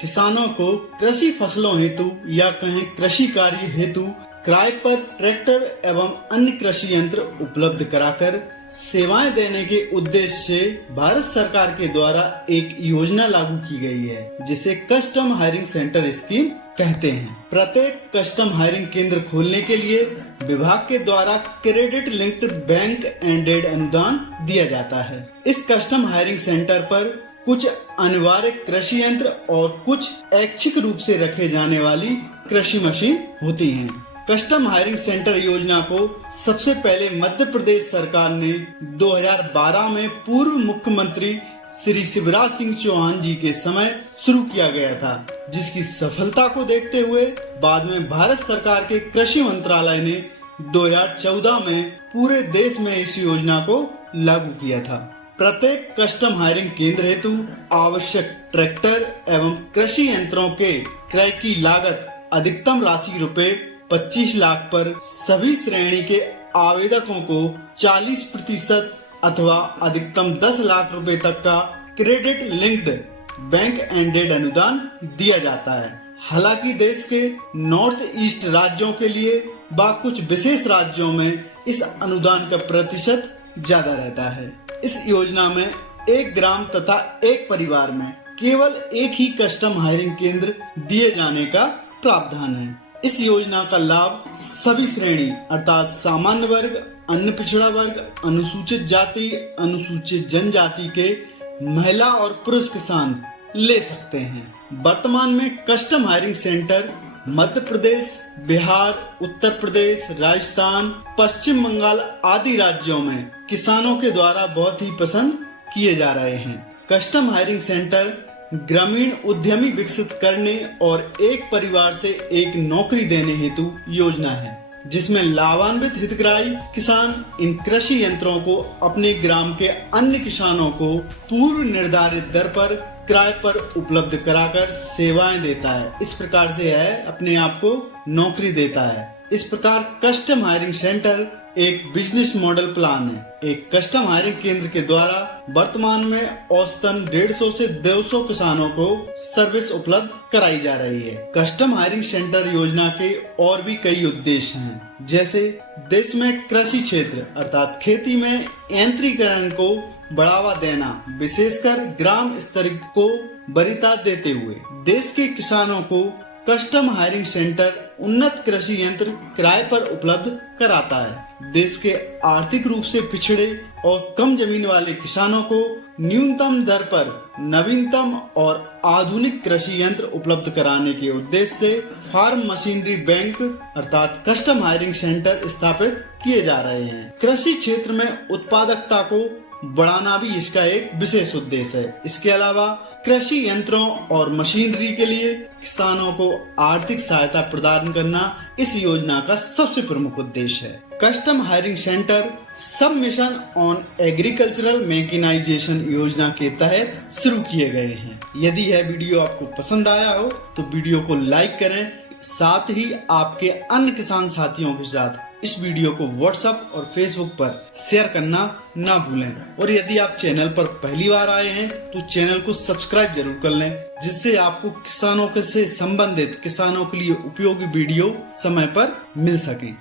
किसानों को कृषि फसलों हेतु या कहें कृषि कार्य हेतु किराए पर ट्रैक्टर एवं अन्य कृषि यंत्र उपलब्ध कराकर सेवाएं देने के उद्देश्य से भारत सरकार के द्वारा एक योजना लागू की गई है, जिसे कस्टम हायरिंग सेंटर स्कीम कहते हैं। प्रत्येक कस्टम हायरिंग केंद्र खोलने के लिए विभाग के द्वारा credit linked bank and aid अनुदान दिया जाता है। इस कस्टम हायरिंग सेंटर पर कुछ अनिवार्य कृषि यंत्र और कुछ ऐच्छिक रूप से रखे जाने वाली कृषि मशीन होती हैं। कस्टम हायरिंग सेंटर योजना को सबसे पहले मध्य प्रदेश सरकार ने 2012 में पूर्व मुख्यमंत्री श्री शिवराज सिंह चौहान जी के समय शुरू किया गया था, जिसकी सफलता को देखते हुए बाद में भारत सरकार के कृषि मंत्रालय ने 2014 में पूरे देश में इस योजना को लागू किया था। प्रत्येक कस्टम हायरिंग केंद्र हेतु आवश्यक ट्रैक्टर एवं कृषि यंत्रों के क्रय की लागत अधिकतम राशि रुपए 25 लाख पर सभी श्रेणी के आवेदकों को 40% अथवा अधिकतम 10 लाख रुपए तक का credit linked bank and aid अनुदान दिया जाता है। हालांकि देश के नॉर्थ ईस्ट राज्यों के लिए व कुछ विशेष राज्यों में इस अनुदान का प्रतिशत ज्यादा रहता है। इस योजना में एक ग्राम तथा एक परिवार में केवल एक ही कस्टम हायरिंग केंद्र दिए जाने का प्रावधान है। इस योजना का लाभ सभी श्रेणी अर्थात सामान्य वर्ग, अन्य पिछड़ा वर्ग, अनुसूचित जाति, अनुसूचित जनजाति के महिला और पुरुष किसान ले सकते हैं। वर्तमान में custom hiring centre Madhya Pradesh, Bihar, Uttar Pradesh, Rajasthan, पश्चिम बंगाल आदि राज्यों में किसानों के द्वारा बहुत ही पसंद किए जा रहे हैं। कस्टम हायरिंग सेंटर ग्रामीण उद्यमी विकसित करने और एक परिवार से एक नौकरी देने हेतु योजना है, जिसमें लाभान्वित हितग्राही किसान इन कृषि यंत्रों को अपने ग्राम के अन्य किसानों को पूर्व निर्धारित दर पर किराए पर उपलब्ध कराकर सेवाएं देता है। इस प्रकार से है अपने आप को नौकरी देता है। इस प्रकार कस्टम हायरिंग सेंटर एक बिजनेस मॉडल प्लान है। एक कस्टम हायरिंग केंद्र के द्वारा वर्तमान में औसतन 150 से 200 किसानों को सर्विस उपलब्ध कराई जा रही है। कस्टम हायरिंग सेंटर योजना के और भी कई उद्देश्य हैं, जैसे देश में कृषि क्षेत्र अर्थात खेती में यंत्रीकरण को बढ़ावा देना, विशेषकर ग्राम स्तर को वरीयता देते हुए देश के किसानों को कस्टम हायरिंग सेंटर उन्नत कृषि यंत्र किराए पर उपलब्ध कराता है। देश के आर्थिक रूप से पिछड़े और कम जमीन वाले किसानों को न्यूनतम दर पर नवीनतम और आधुनिक कृषि यंत्र उपलब्ध कराने के उद्देश्य से फार्म मशीनरी बैंक अर्थात कस्टम हायरिंग सेंटर स्थापित किए जा रहे हैं। कृषि क्षेत्र में उत्पादकता को बढ़ाना भी इसका एक विशेष उद्देश्य है। इसके अलावा कृषि यंत्रों और मशीनरी के लिए किसानों को आर्थिक सहायता प्रदान करना इस योजना का सबसे प्रमुख उद्देश्य है। कस्टम हायरिंग सेंटर सब मिशन ऑन एग्रीकल्चरल मैकेनाइजेशन योजना के तहत शुरू किए गए हैं। यदि यह वीडियो आपको पसंद आया हो तो वीडियो को लाइक करें, साथ ही आपके अन्य किसान साथियों के साथ इस वीडियो को व्हाट्सएप और फेसबुक पर शेयर करना ना भूलें। और यदि आप चैनल पर पहली बार आए हैं तो चैनल को सब्सक्राइब जरूर कर लें, जिससे आपको किसानों से संबंधित किसानों के लिए उपयोगी वीडियो समय पर मिल सके।